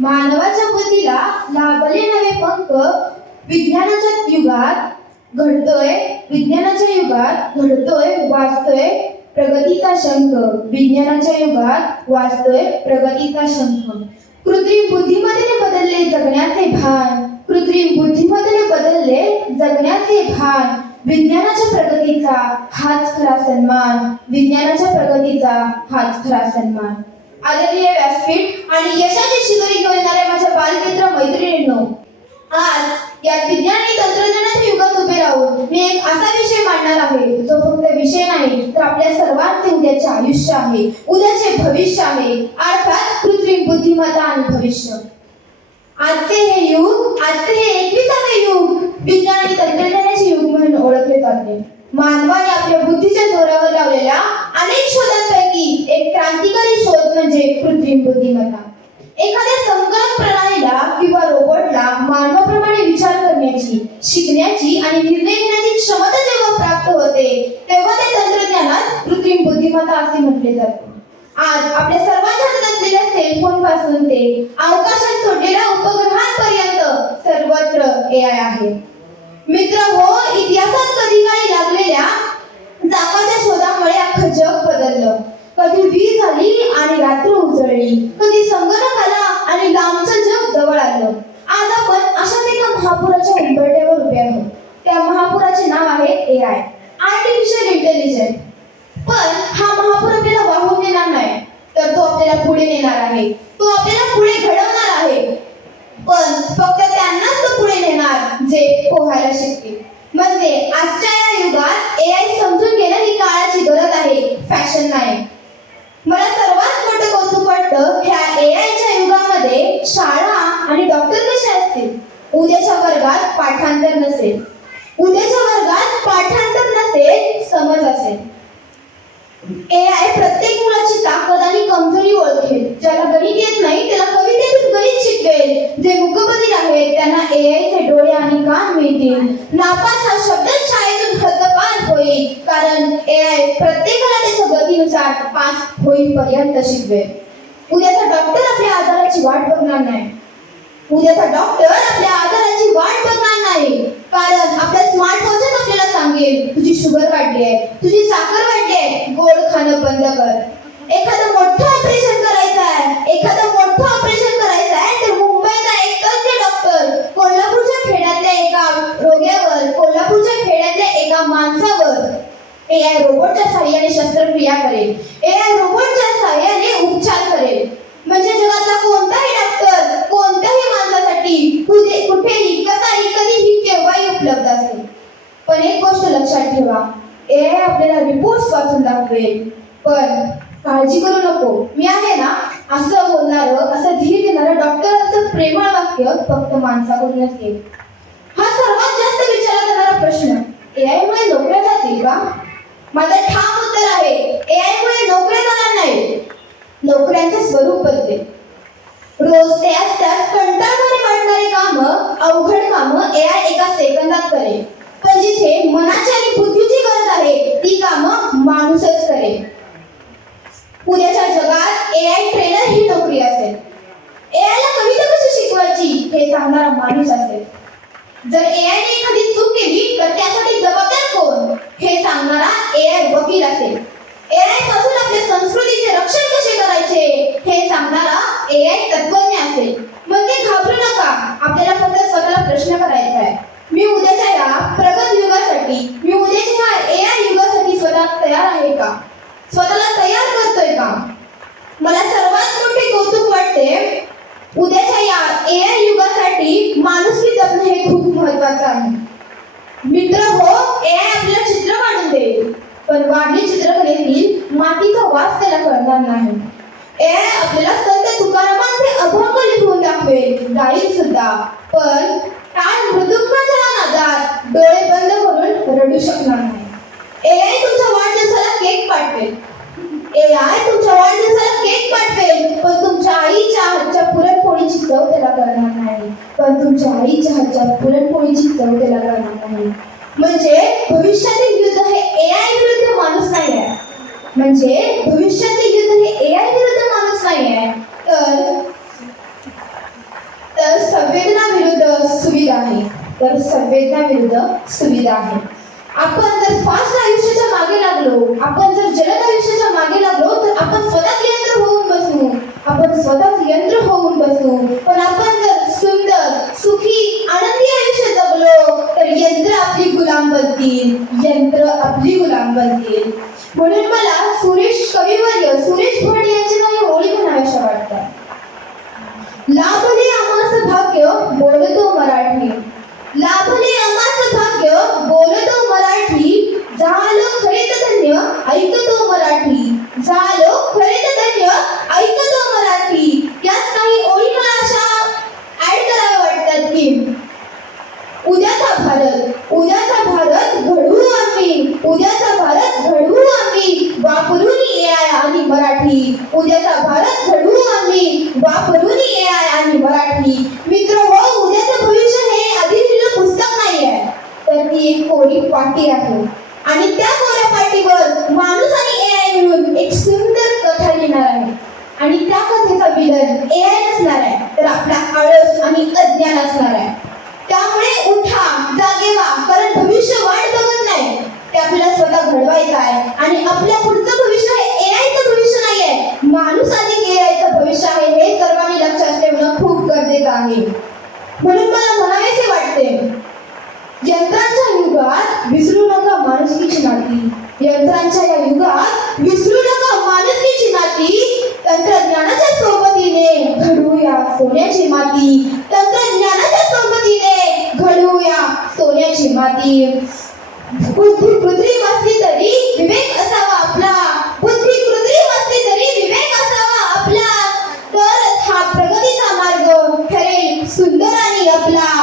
मानवाच्या बुद्धीला लाभले नवे पंख. विज्ञानाच्या युगात घडतोय विज्ञानाच्या युगात घडतोय वाचतोय प्रगतीचा शंख. विज्ञानाच्या युगात वाचतोय प्रगतीचा शंख. कृत्रिम बुद्धिमत्तेने बदलले जगण्याचे भान. कृत्रिम बुद्धिमत्तेने बदलले जगण्याचे भान. विज्ञानाच्या प्रगतीचा हाच खरा सन्मान. विज्ञानाच्या प्रगतीचा हाच खरा सन्मान. आदरणीय व्यासपीठ आणि यशाची शिखरी घेऊन येणाऱ्या माझ्या बालमित्र मैत्रिणींनो, आज या विज्ञान आणि तंत्रज्ञानाच्या युगात उभे राहून मी एक असा विषय मांडणार आहे जो फक्त विषय नाही तर आपल्या सर्वांचे उद्याचे आयुष्य आहे, उद्याचे भविष्य आहे, अर्थात कृत्रिम बुद्धिमत्ता आणि भविष्य. आजचे हे 21वे युग विज्ञान आणि तंत्रज्ञानाचे युग म्हणून ओळखले जाते. मानवाने आपल्या बुद्धीच्या जोरावर लावलेल्या अनेक शोधांपैकी एक क्रांतिकारी शोध म्हणजे कृत्रिम बुद्धिमत्ता. एखाद्या संगणक प्रणालीला किंवा रोबोटला मानवाप्रमाणे विचार करण्याची, शिकण्याची आणि निर्णय घेण्याची क्षमता जेव्हा प्राप्त होते तेव्हा त्या तंत्रज्ञानास कृत्रिम बुद्धिमत्ता असे म्हटले जाते. आज आपल्या सर्वांच्या हातात असलेल्या सेलफोन पासून ते अवकाशात सोडलेल्या उपग्रहांपर्यंत सर्वत्र AI आहे. मित्र हो, इतिहासात कधी काळी लागलेल्या चाकाच्या शोधामुळे अख्खं जग बदललं. कधी वीज आली आणि रात्र उजळली, कधी संगणक आला आणि लांबचं जग जवळ आलं. आज आपण अशाच एका महापुराच्या उंबरठ्यावर उभे आहोत. त्या महापुराचे नाव आहे AI, आर्टिफिशियल इंटेलिजन्स. पण हा महापूर आपल्याला वाहून नेणार नाही, तर तो आपल्याला पुढे नेणार आहे. तो आपल्याला पुढे घडवणार आहे. पण फक्त त्यांनाच तो पुढे नेणार जे पोहायला शिकतील. म्हणजे आजच्या या युगात AI समजून घेणं ही काळाची गरज आहे, फॅशन नाही. मला सर्वात मोठं कौतुक वाटतं ह्या AIच्या युगामध्ये शाळा आणि डॉक्टर कसे असतील. उद्याच्या वर्गात पाठांतर नसेल, समज असेल. AI प्रत्येक मुलाची ताकद आणि कमजोरी ओळखेल. ज्याला गणित येत नाही त्याला कवितेतून गणित शिकवेल. जे मूकबधीर आहेत त्यांना AIचे डोळे आणि कान मिळतील. नापास हा शब्दच शाळेतून हद्दपार होईल, कारण AI प्रत्येकाला त्याच्या गतीनुसार पास होईपर्यंत शिकवेल. उद्याचा डॉक्टर आपल्या आजाराची वाट बघणार नाही. कारण आपल्या स्मार्टवॉचच आपल्याला सांगेल तुझी शुगर वाढली आहे, तुझी साखर वाढली आहे, गोड खाणं बंद कर. एखादं मोठं ऑपरेशन करायचं आहे तर मुंबईचा एक तज्ञ डॉक्टर कोल्हापूरच्या खेड्यातल्या एका माणसावर AI रोबोटच्या साहाय्याने शस्त्रक्रिया करेल. AI रोबोटच्या साहाय्याने उपचार करेल. म्हणजे जगातला कोणताही डॉक्टर कोणत्याही माणसासाठी कुठेही कसाही कधीही केव्हाही उपलब्ध असेल. पण एक गोष्ट लक्षात ठेवा, AI आपल्याला रिपोर्ट्स वाचून दाखवेल, पण काळजी करू नको, मी आहे ना, असं बोलणारं, असं धीर देणारं डॉक्टरांचं प्रेमळ वाक्य फक्त माणसाकडूनच येईल. हा सर्वात जास्त विचारला जाणारा प्रश्न, AI मुळे नोकऱ्या जातील का? माझं ठाम उत्तर आहे, AI मुळे नोकऱ्या जाणार नाही, नोकऱ्यांचे स्वरूप बदलेल. रोज त्याच कंटाळवाणी वाटणारी कामं, अवघड कामं AI एका सेकंदात करेल. पण जिथे मनाची आणि बुद्धीची गरज आहे ती कामं माणूसच करेल. उद्याच्या जगात AI ट्रेनर ही नोकरी असेल. AI ला कविता कशी शिकवायची हे सांगणारा माणूस असेल. जर AI ने एखादी चूक केली तर त्यासाठी जबाबदार कोण हे सांगणारा AI वकील असेल. AI पासून आपल्या संस्कृतीचे रक्षण कसे करायचे हे सांगणारा AI तत्वज्ञ असेल. म्हणजे घाबरू नका, आपल्याला फक्त स्वतःला प्रश्न करायचा आहे, मी उद्याच्या या प्रगत युगासाठी, मी उद्याच्या ह्या AI युगासाठी स्वतः तयार आहे का? स्वतःला तयार करतोय का? मला सर्वात मोठे कौतुक वाटते उद्याच्या या AI युगासाठी माणुसकी जपणं हे खूप महत्त्वाचं आहे. मित्र हो, AI आपल्याला चित्र काढून देईल, पण वाढली चित्रकलेतील मातीचा वास त्याला कळणार नाही. AI आपल्याला संत तुकारामांचे अभंग लिहून दाखवेल, गाईल सुद्धा, पण टाळ मृदुंगाच्या नादात डोळे बंद करून रडू शकणार नाही. AI तुमच्या वाढदिवसाला केक पाठवेल, पण तुमच्या आईच्या हातच्या पुरणपोळीची चव त्याला कळणार नाही. म्हणजे भविष्यातील युद्ध हे AI विरुद्ध माणूस नाही आहे. तर संवेदना विरुद्ध सुविधा आहे. तर संवेदना विरुद्ध सुविधा आहे. आपण जर फास्ट आयुष्याच्या मागे लागलो, आपण जर जलद आयुष्याच्या मागे लागलो, तर आपण स्वतःच यंत्र होऊन बसू. आपण स्वतःच यंत्र होऊन बसू. पण आपण जर सुंदर, सुखी, आनंदी आयुष्य जगलो, तर यंत्र आपली गुलाम बनतील. यंत्र आपली गुलाम बनतील. म्हणून मला सुरेश कविवर्य सुरेश भट यांची काही ओळी म्हणाव्याशा वाटतात. लाभले आम्हास भाग्य बोलतो मराठी. लाभले आम्हास भाग्य बोलतो मराठी. झालो खरेच धन्य ऐकतो मराठी. झालो खरेच धन्य ऐकतो मराठी. यात काही ओळी मला अशा ऍड कराव्या वाटतात की उद्याचा भारत घडवू आम्ही. उद्याचा भारत घडवू आम्ही वापरून AI आणि मराठी. उद्याचा भारत घडवू आम्ही वापरून AI आणि मराठी. मित्र हो, उद्याचं भविष्य हे आधी लिहिलेलं पुस्तक नाही आहे, तर ती एक कोरी पाटी आहे. आणि त्या कोऱ्या पाटीवर माणूस आणि AI मिळून एक सुंदर कथा लिहिणार आहे. आणि त्या कथेचा विलन AI नसणार आहे, तर आपला आळस आणि अज्ञान असणार आहे. त्यामुळे उठा, जागे व्हा, कारण भविष्य वाट बघत नाही, ते आपल्याला स्वतः घडवायचं आहे. आणि आपल्या पुढचं भविष्य हे AIचं भविष्य नाही आहे, माणूस अधिक AIचं भविष्य आहे. हे सर्वांनी लक्षात ठेवणं खूप गरजेचं आहे. म्हणून मला म्हणावेसे वाटते, यंत्रांच्या युगात विसरू नका माणुसकीची नाती. यंत्रांच्या या युगात विसरू नका माणुसकीची नाती. तंत्रज्ञानाच्या सोबतीने घडवूया सोन्याची माती. तंत्रज्ञानाच्या सोबतीने घडवूया सोन्याची माती. बुद्धी कृत्रिम असली तरी विवेक असावा आपला. बुद्धी कृत्रिम असली तरी विवेक असावा आपला. तरच हा प्रगतीचा मार्ग ठरेल सुंदर आणि आपला.